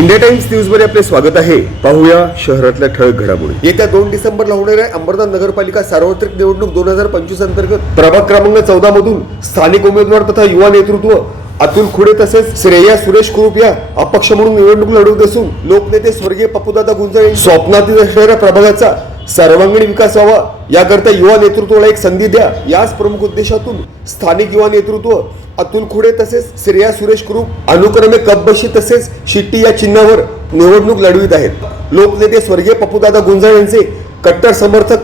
India times न्यूजमध्ये आपले स्वागत आहे. पाहूया शहरातल्या ठळक घडामोडी. येत्या दोन डिसेंबरला होणाऱ्या अंबरनाथ नगरपालिका सार्वत्रिक निवडणूक दोन हजार पंचवीस अंतर्गत. प्रभाग क्रमांक चौदा मधून स्थानिक उमेदवार तथा युवा नेतृत्व अतुल खुडे तसेच श्रेया सुरेश कुरुप या अपक्ष म्हणून निवडणूक लढवत असून लोकनेते स्वर्गीय पप्पूदादा गुंजाळे स्वप्नातील असणाऱ्या प्रभागाचा सर्वांगीण विकास व्हावा. याकरता युवा नेतृत्वाला एक संधी द्या. याच प्रमुख उद्देशातून स्थानिक युवा नेतृत्व अतुल खुडे तसेच श्रेया सुरेश कुरुप अनुक्रमे कपबशी तसेच शिट्टी या चिन्हावर निवडणूक लढवित आहेत. लोकनेते स्वर्गीय पप्पूदादा गुंजाळ यांचे कट्टर समर्थक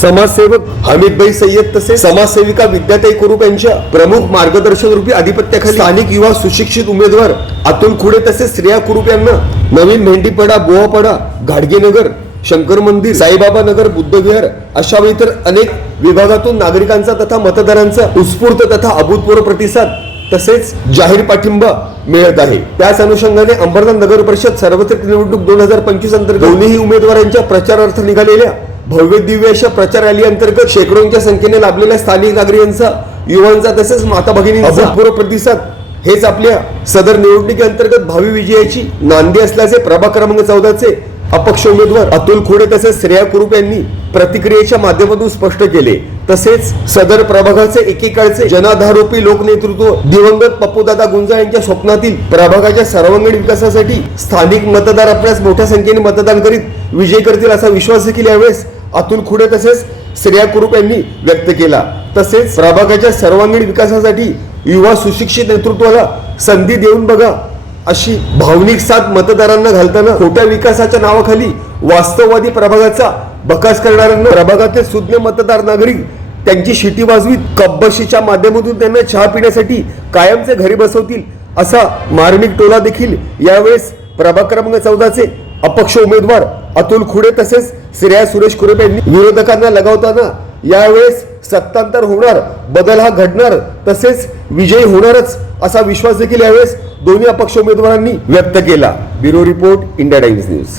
समाजसेवक हमीदभाई सय्यद तसेच समाजसेविका विद्याताई कुरुप यांच्या प्रमुख मार्गदर्शन रूपी आधिपत्याखाली स्थानिक युवा सुशिक्षित उमेदवार अतुल खुडे तसेच श्रेया कुरुप यांना नवीन मेंढीपाडा बोहापाडा घाडगेनगर शंकर मंदिर साईबाबा नगर बुद्धविहार अशा इतर अनेक विभागातून नागरिकांचा तथा मतदारांचा उत्स्फूर्त तथा अभूतपूर्व प्रतिसाद तसेच जाहीर पाठिंबा मिळत आहे. त्याच अनुषंगाने अंबरनाथ नगर परिषद सार्वत्रिक निवडणूक दोन हजार पंचवीस अंतर्गत दोन्ही उमेदवारांच्या प्रचारार्थ निघालेल्या भव्य दिव्य अशा प्रचार रॅली अंतर्गत शेकडोंच्या संख्येने लाभलेल्या स्थानिक नागरिकांचा युवांचा तसेच माता भगिनींचा पूर्व प्रतिसाद हेच आपल्या सदर निवडणुकीअंतर्गत भावी विजयाची नांदी असल्याचे प्रभाग क्रमांक चौदाचे अपक्ष उमेदवार अतुल खोडे तसेच श्रेया कुरुप यांनी प्रतिक्रियेच्या माध्यमातून स्पष्ट केले. तसेच सदर प्रभागाचे एकेकाळचे जनाधारोपी लोकनेतृत्व दिवंगत पप्पूदादा गुंजा यांच्या स्वप्नातील प्रभागाच्या सर्वांगीण विकासासाठी स्थानिक मतदार आपल्यास मोठ्या संख्येने मतदान करीत विजय करतील असा विश्वास देखील यावेळेस अतुल खुडे तसेच श्रेया कुरुप यांनी व्यक्त केला. तसेच प्रभागाच्या सर्वांगीण विकासासाठी युवा सुशिक्षित नेतृत्वाला संधी देऊन बघा. अशी भावनिक साथ मतदारांना घालताना खोट्या विकासाच्या नावाखाली वास्तववादी प्रभागाचा बकास करणाऱ्यांना प्रभागातील सुज्ञ मतदार नागरिक त्यांची शिटी वाजवीत कब्बशीच्या माध्यमातून त्यांना चहा पिण्यासाठी कायमचे घरी बसवतील असा मार्मिक टोला देखील यावेळेस प्रभाग क्रमांक चौदाचे अपक्ष उमेदवार अतुल खुडे तसेच श्रेया सुरेश कुरेप यांनी विरोधकांना लगावताना यावेळेस सत्तांतर होणार बदल हा घडणार तसेच विजयी होणारच असा विश्वास देखील यावेळेस दोन्ही अपक्ष उमेदवारांनी व्यक्त केला. Bureau report India Times news.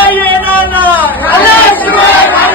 म्हणतो येणार नाही